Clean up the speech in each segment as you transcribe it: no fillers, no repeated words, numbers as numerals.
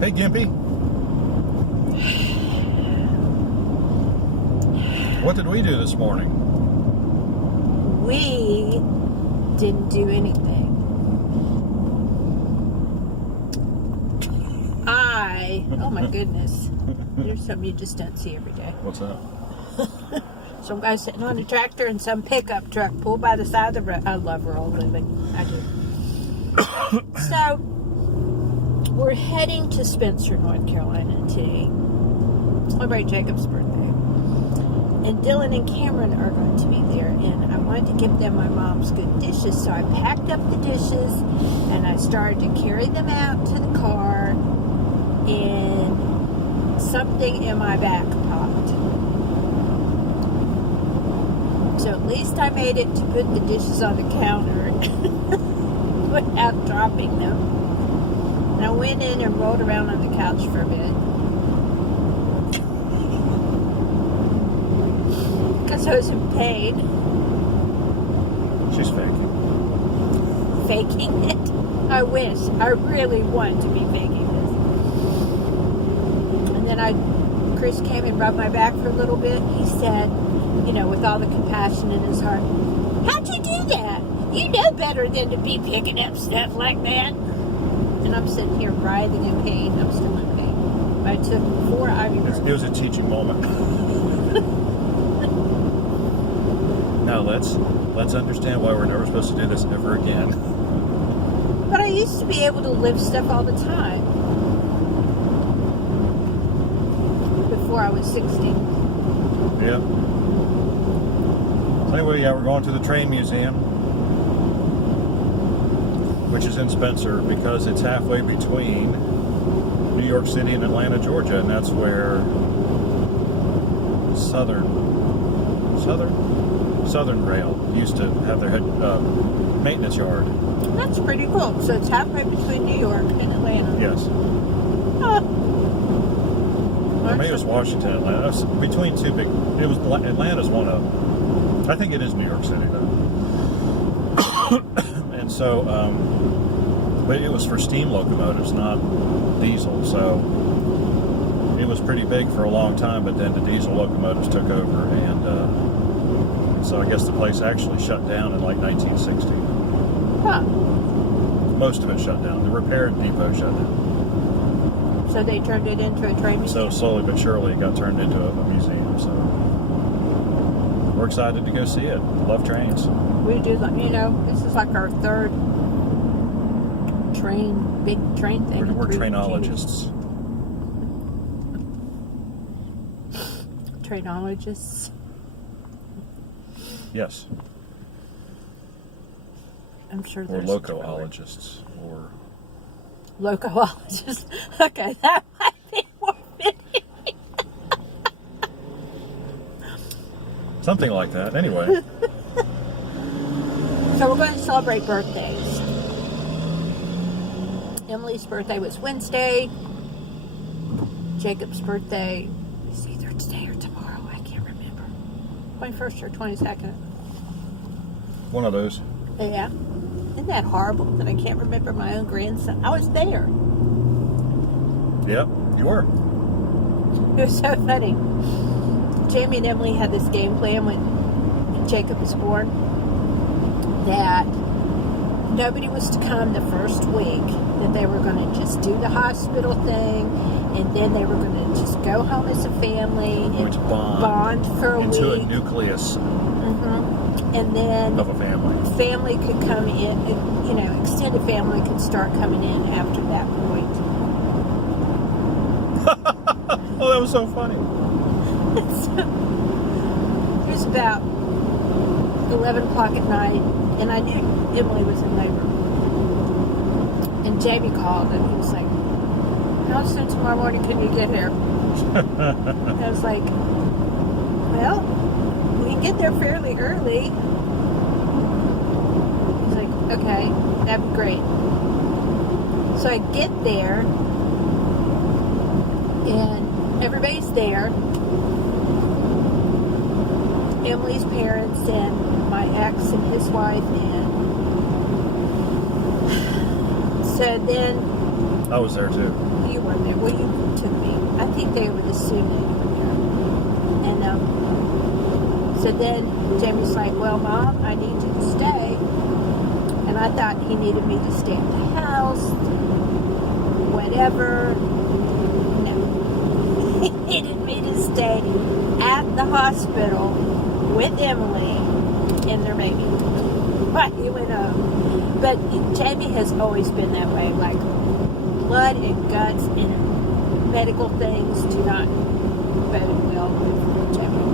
Hey, Gimpy. What did we do this morning? We didn't do anything. Oh my goodness. There's something you just don't see every day. What's that? Some guy sitting on a tractor and some pickup truck pulled by the side of the road. I love rural living. I do. So, we're heading to Spencer, North Carolina to celebrate Jacob's birthday. And Dylan and Cameron are going to be there. And I wanted to give them my mom's good dishes. So I packed up the dishes and I started to carry them out to the car. And something in my back popped. So at least I made it to put the dishes on the counter without dropping them. And I went in and rolled around on the couch for a bit. Because I was in pain. She's faking. Faking it. I wish. I really want to be faking this. And then Chris came and rubbed my back for a little bit. He said, you know, with all the compassion in his heart, "How'd you do that? You know better than to be picking up stuff like that." And I'm sitting here writhing in pain. I'm still in pain. I took 4 ibuprofen. It was a teaching moment. Now let's understand why we're never supposed to do this ever again. But I used to be able to lift stuff all the time. Before I was 16. Yeah. So anyway, yeah, we're going to the train museum, which is in Spencer, because it's halfway between New York City and Atlanta, Georgia, and that's where Southern Rail used to have their maintenance yard. That's pretty cool. So it's halfway between New York and Atlanta. Yes. Or maybe it was Washington, Atlanta. It was between two big. It was Atlanta's one of them. I think it is New York City though. And so, but it was for steam locomotives, not diesel. So it was pretty big for a long time. But then the diesel locomotives took over, and so I guess the place actually shut down in like 1960. Huh. Most of it shut down. The repair depot shut down. So they turned it into a train museum? So slowly but surely it got turned into a museum. So we're excited to go see it. Love trains. We do, you know, this is like our third big train thing. We're trainologists. Trainologists? Yes. I'm sure Or there's locoologists. Or locoologists. Okay, that might be more fitting. something like that. Anyway. So we're going to celebrate birthdays. Emily's birthday was Wednesday. Jacob's birthday is either today or tomorrow. I can't remember. 21st or 22nd. One of those. Yeah. Isn't that horrible that I can't remember my own grandson? I was there. Yep, you were. It was so funny. Jamie and Emily had this game plan when Jacob was born that nobody was to come the first week, that they were going to just do the hospital thing, and then they were going to just go home as a family and bond for a into week. a nucleus And then of a family could come in, you know, extended family could start coming in after that point. Oh, that was so funny. It was about 11 o'clock at night, and I knew Emily was in labor. And Jamie called, and he was like, "How soon tomorrow morning can you get here?" And I was like, "Well, we can get there fairly early." He's like, "Okay, that'd be great." So I get there, and everybody's there. Emily's parents and my ex and his wife, and so then I was there too. You weren't there. Well, you took me. I think they would assume that you were there. And so then Jamie's like, well, Mom, I need you to stay. And I thought he needed me to stay at the house, whatever. No. He needed me to stay at the hospital with Emily and their baby. But he went up. But Jamie has always been that way. Like, blood and guts and medical things do not bode well with Jamie.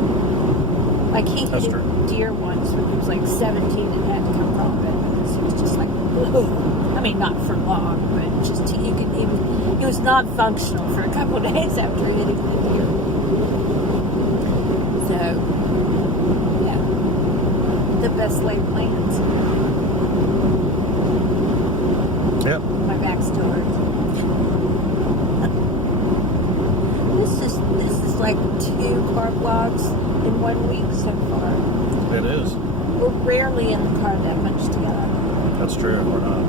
Like, he hit a deer once when he was like 17 and had to come home, but because he was just like, ugh. I mean, not for long, but just he was not functional for a couple of days after hitting the deer. So, yeah, the best laid plans. Yep. My back still hurts. This is like 2 car vlogs in 1 week so far. It is. We're rarely in the car that much together. That's true. We're not. I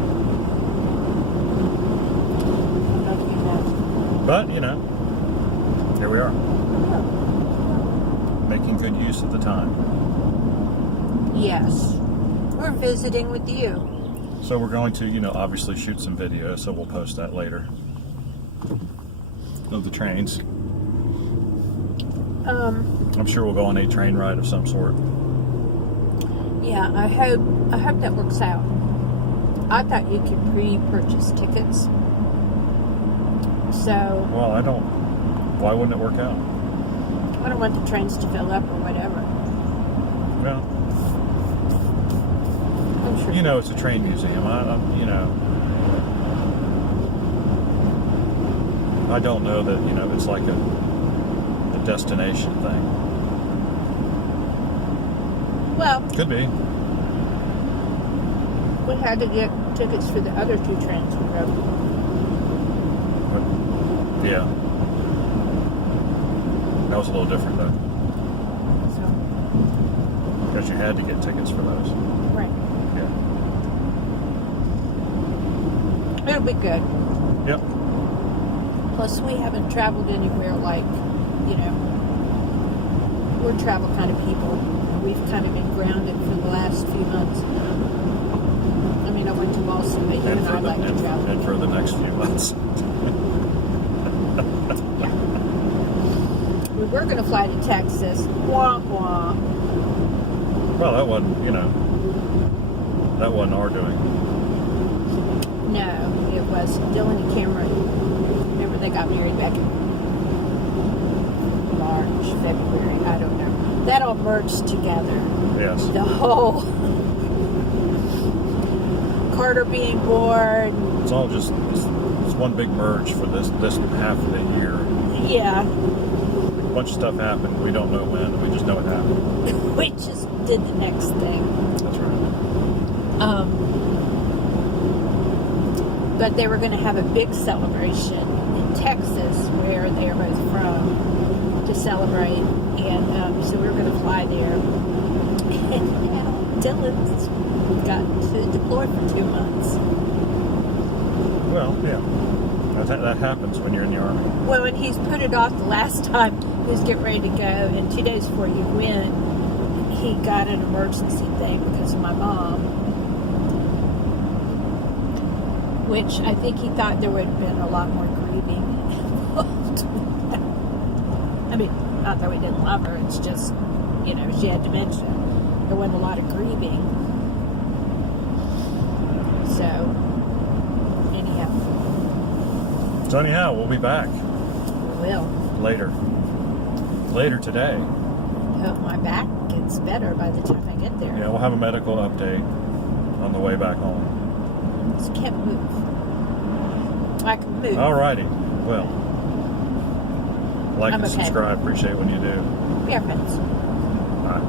don't know if you know. But, you know, here we are. Oh. Making good use of the time. Yes. We're visiting with you. So we're going to, you know, obviously shoot some video, so we'll post that later. Of the trains. I'm sure we'll go on a train ride of some sort. Yeah, I hope that works out. I thought you could pre-purchase tickets. So, Well, why wouldn't it work out? I don't want the trains to fill up or whatever. Well, I'm sure. you know, it's a train museum. You know, I don't know that, you know, it's like a destination thing. Well, Could be. we had to get tickets for the other 2 trains we rode. Yeah. That was a little different, though. So, Because you had to get tickets for those. right. Yeah. It'll be good. Yep. Plus, we haven't traveled anywhere like, you know, we're travel kind of people. We've kind of been grounded for the last few months. I mean, I went to Boston, but you and I like to travel. And for the next few months. Yeah. We were going to fly to Texas. Womp womp. Well, that wasn't, you know, that wasn't our doing. No, it was Dylan and Cameron. Remember, they got married back in March, February, I don't know. That all merged together. Yes. The whole Carter being born. It's all just, it's one big merge for this half of the year. Yeah. A bunch of stuff happened. We don't know when. We just know it happened. We just did the next thing. That's right. But they were going to have a big celebration in Texas, where they are both from, to celebrate. And so we were going to fly there. And now Dylan's got to deploy for 2 months. Well, yeah. That happens when you're in the Army. Well, and he's put it off the last time he was getting ready to go. And 2 days before he went, he got an emergency thing because of my mom. Which I think he thought there would have been a lot more grieving involved with that. I mean, not that we didn't love her, it's just, you know, she had dementia. There wasn't a lot of grieving. So, anyhow, we'll be back. We will. Later today. Hope my back gets better by the time I get there. Yeah, we'll have a medical update on the way back home. Just can't move. I can move. Alrighty. Well, like I'm and okay. subscribe. Appreciate when you do. We are friends. Bye.